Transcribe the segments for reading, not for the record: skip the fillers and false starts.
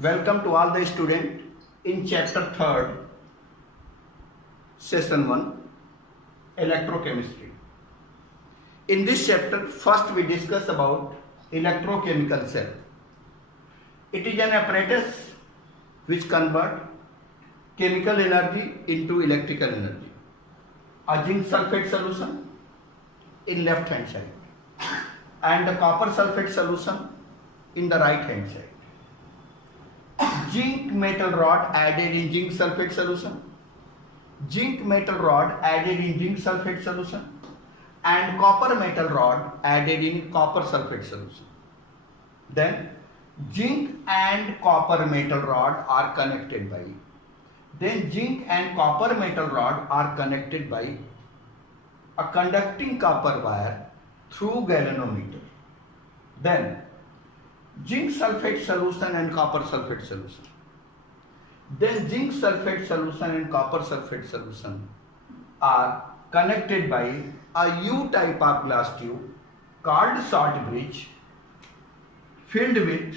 Welcome to all the students in chapter 3rd, session 1, electrochemistry. In this chapter, first we discuss about electrochemical cell. It is an apparatus which convert chemical energy into electrical energy. A zinc sulfate solution in left hand side and the copper sulfate solution in the right hand side. Zinc metal rod added in zinc sulfate solution, zinc metal rod added in zinc sulfate solution, and copper metal rod added in copper sulfate solution. Then zinc and copper metal rod are connected by a conducting copper wire through galvanometer. Then zinc sulfate solution and copper sulfate solution. Then zinc sulfate solution and copper sulfate solution are connected by a U-type of glass tube called salt bridge filled with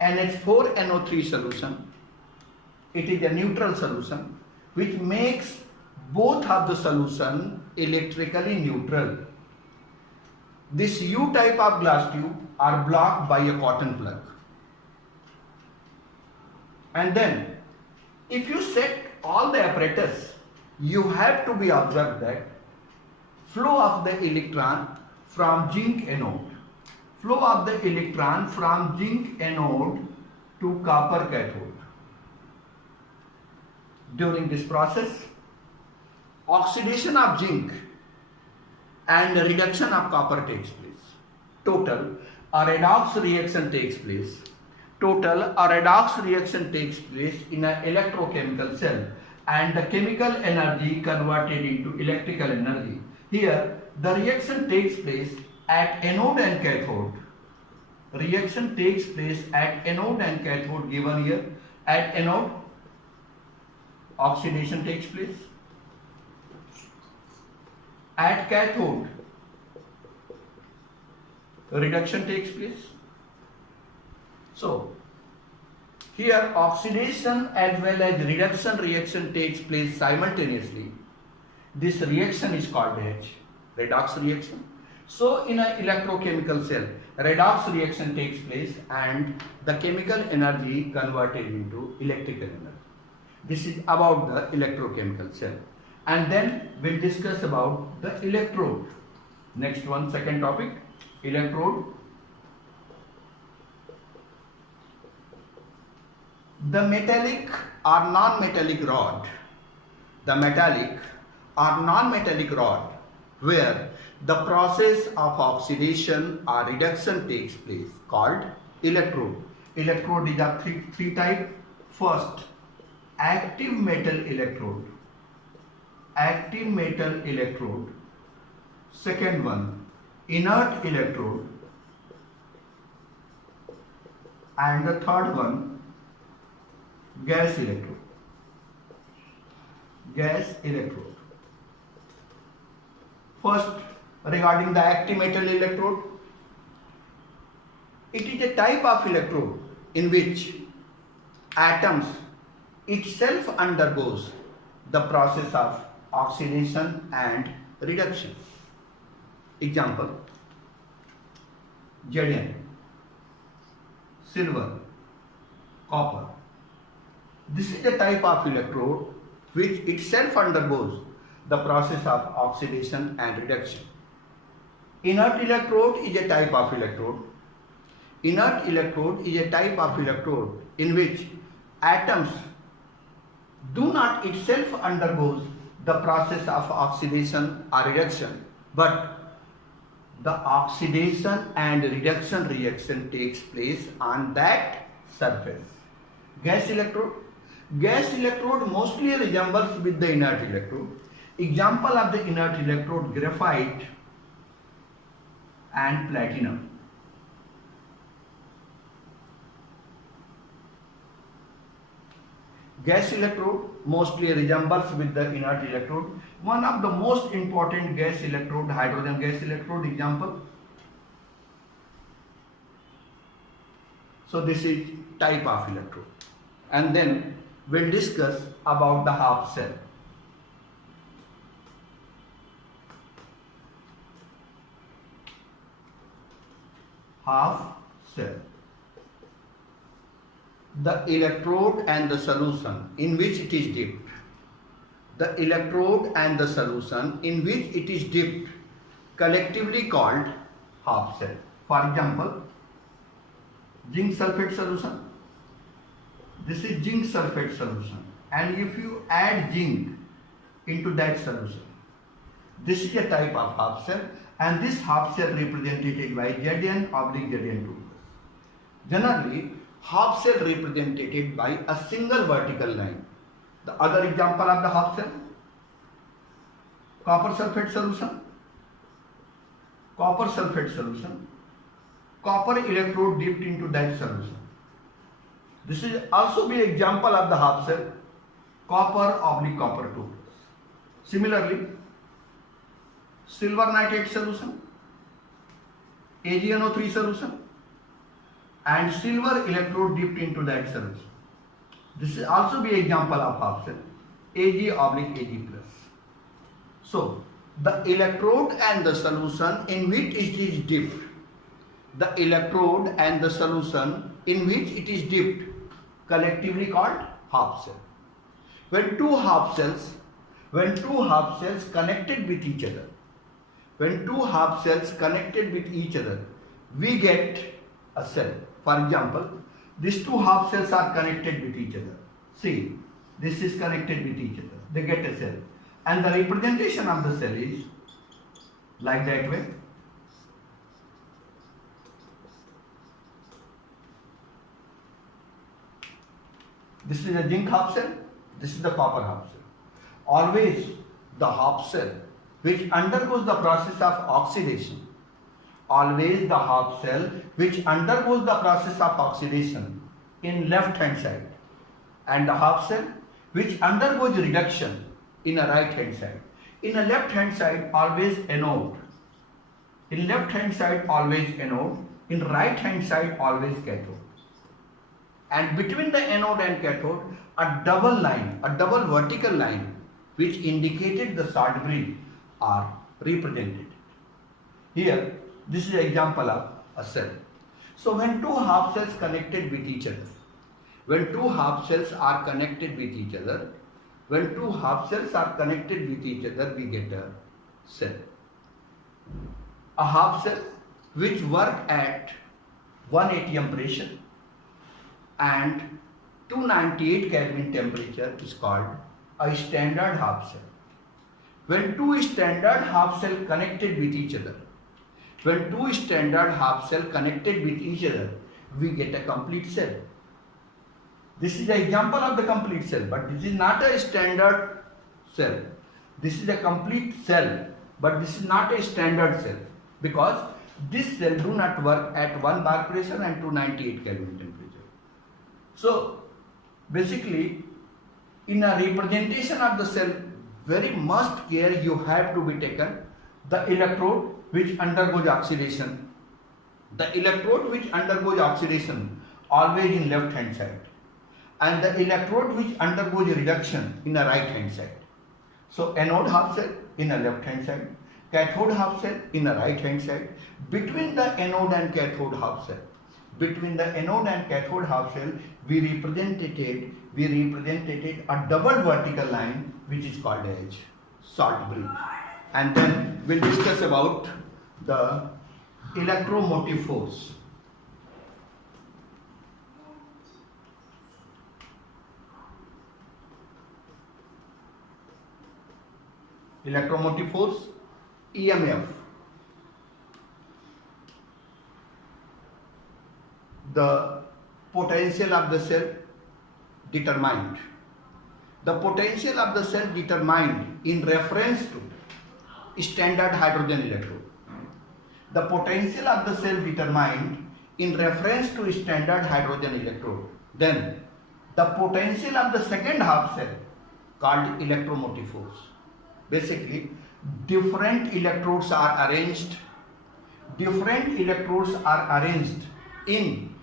NH4NO3 solution. It is a neutral solution which makes both of the solution electrically neutral. This U-type of glass tube are blocked by a cotton plug. And then if you set all the apparatus, you have to be observed that flow of the electron from zinc anode to copper cathode. During this process, oxidation of zinc and reduction of copper takes place. Total a redox reaction takes place. In an electrochemical cell, and the chemical energy converted into electrical energy. Here the reaction takes place at anode and cathode. Given here at anode oxidation takes place. At cathode, reduction takes place. So, here oxidation as well as reduction reaction takes place simultaneously. This reaction is called as redox reaction. So, in an electrochemical cell, redox reaction takes place and the chemical energy converted into electrical energy. This is about the electrochemical cell. And then we'll discuss about the electrode. Next one, second topic, electrode. The metallic or non-metallic rod. Where the process of oxidation or reduction takes place called electrode. Electrode is of three type. First, active metal electrode. Second one, inert electrode, and the third one, gas electrode. First, regarding the active metal electrode, it is a type of electrode in which atoms itself undergoes the process of oxidation and reduction. Example, Zn, silver, copper. This is the type of electrode which itself undergoes the process of oxidation and reduction. Inert electrode is a type of electrode. In which atoms do not itself undergoes the process of oxidation or reduction, but the oxidation and reduction reaction takes place on that surface. Gas electrode mostly resembles with the inert electrode. Example of the inert electrode, graphite and platinum. Gas electrode mostly resembles with the inert electrode. One of the most important gas electrode, hydrogen gas electrode, example So this is type of electrode. And then we'll discuss about the half cell. Half cell. The electrode and the solution in which it is dipped. The electrode and the solution in which it is dipped collectively called half cell. For example, zinc sulfate solution. This is zinc sulfate solution, and if you add zinc into that solution, this is a type of half cell, and this half cell represented by Zn/Zn2+. Generally, half cell represented by a single vertical line. The other example of the half cell, copper sulfate solution. Copper sulfate solution, copper electrode dipped into that solution. This is also be example of the half cell, copper/copper 2+. Similarly, silver nitrate solution, AgNO3 solution, and silver electrode dipped into that solution. This is also be example of half cell, Ag/Ag+. So, the electrode and the solution in which it is dipped, the electrode and the solution in which it is dipped, collectively called half cell. When two half cells connected with each other, we get a cell. For example, these two half cells are connected with each other. See, this is connected with each other. They get a cell. And the representation of the cell is like that way. This is a zinc half cell. This is the copper half cell. Always the half cell which undergoes the process of oxidation. Always the half cell which undergoes the process of oxidation in left hand side, and the half cell which undergoes reduction in a right hand side. In a left hand side always anode. In left hand side always anode. In right hand side always cathode. And between the anode and cathode a double line, a double vertical line which indicated the short bridge are represented. Here this is an example of a cell. So when two half cells connected with each other, we get a cell. A half cell which work at 1 atm pressure and 298 Kelvin temperature is called a standard half cell. When two standard half cell connected with each other, we get a complete cell. This is the example of the complete cell, but this is not a standard cell. This is a complete cell, but this is not a standard cell, because this cell do not work at 1 bar pressure and 298 Kelvin temperature. So basically, in a representation of the cell, very much care you have to be taken. The electrode which undergoes oxidation, always in left hand side, and the electrode which undergoes reduction in the right hand side. So anode half cell in the left hand side, cathode half cell in the right hand side. Between the anode and cathode half cell, we represented a double vertical line which is called as short bridge. And then we'll discuss about the electromotive force. Electromotive force, EMF. The potential of the cell determined. The potential of the cell determined in reference to standard hydrogen electrode. The potential of the cell determined in reference to standard hydrogen electrode. Then the potential of the second half cell called electromotive force. Basically, different electrodes are arranged in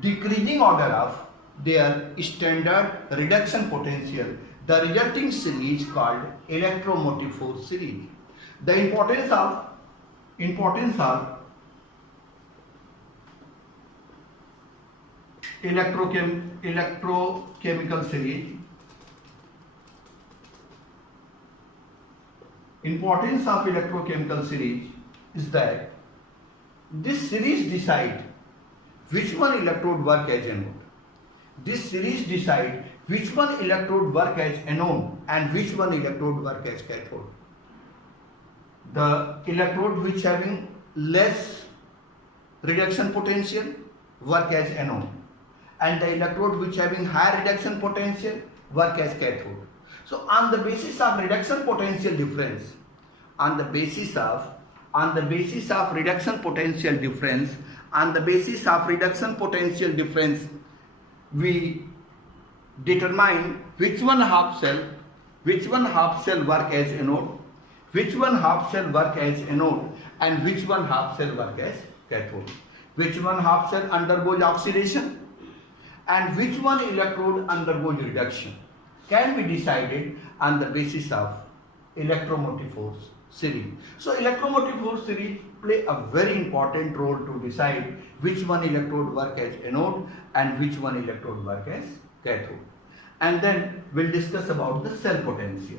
decreasing order of their standard reduction potential. The resulting series called electromotive force series. The importance of electrochemical series. Importance of electrochemical series is that this series decide which one electrode work as anode. This series decide which one electrode work as anode and which one electrode work as cathode. The electrode which having less reduction potential work as anode, and the electrode which having higher reduction potential work as cathode. So on the basis of reduction potential difference, on the basis of reduction potential difference, we determine which one half cell work as anode, which one half cell work as anode, and which one half cell work as cathode. Which one half cell undergoes oxidation and which one electrode undergoes reduction can be decided on the basis of electromotive force series. So electromotive force series play a very important role to decide which one electrode work as anode and which one electrode work as cathode. And then we'll discuss about the cell potential.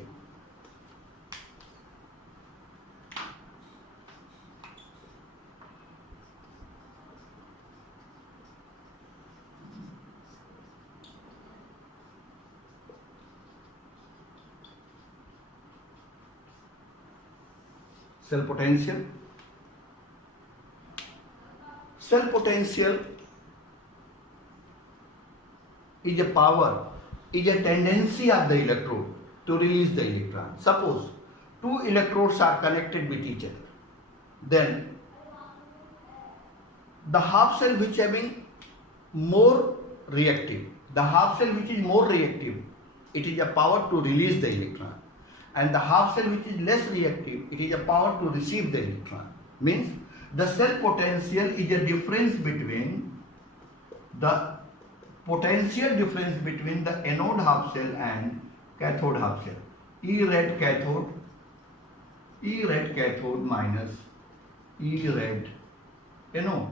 Cell potential. Cell potential is a power, is a tendency of the electrode to release the electron. Suppose two electrodes are connected with each other, then the half cell which having more reactive, it is a power to release the electron, and the half cell which is less reactive, it is a power to receive the electron. Means the cell potential is a difference between the anode half cell and cathode half cell. E red cathode minus E red anode.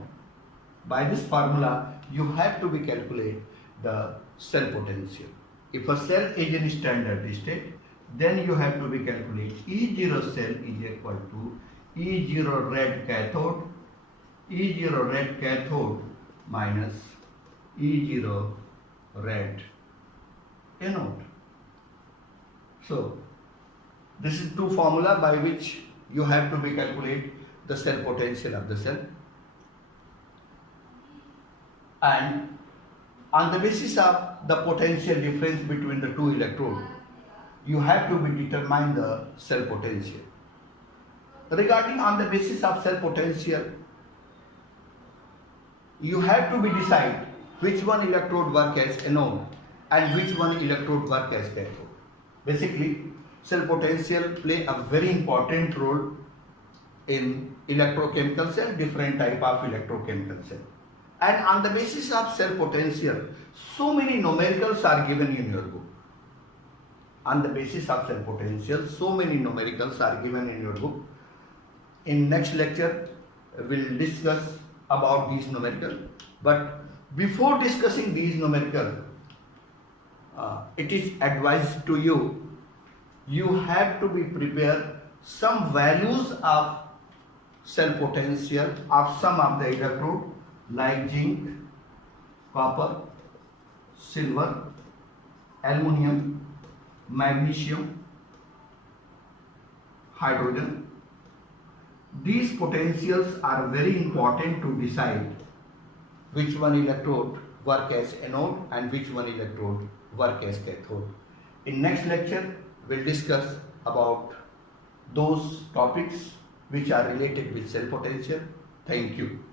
By this formula, you have to be calculate the cell potential. If a cell is in standard state, then you have to be calculate E0 cell is equal to E0 red cathode minus E0 red anode. So this is two formula by which you have to be calculate the cell potential of the cell, and on the basis of the potential difference between the two electrodes, you have to be determine the cell potential. Regarding on the basis of cell potential, you have to be decide which one electrode work as anode and which one electrode work as cathode. Basically, cell potential play a very important role in electrochemical cell, different type of electrochemical cell. And on the basis of cell potential, so many numericals are given in your book. On the basis of cell potential, so many numericals are given in your book. In next lecture, we'll discuss about these numericals. But before discussing these numericals, it is advised to you, you have to be prepared some values of cell potential of some of the electrode like zinc, copper, silver, aluminum, magnesium, hydrogen. These potentials are very important to decide which one electrode work as anode and which one electrode work as cathode. In next lecture, we'll discuss about those topics which are related with cell potential. Thank you.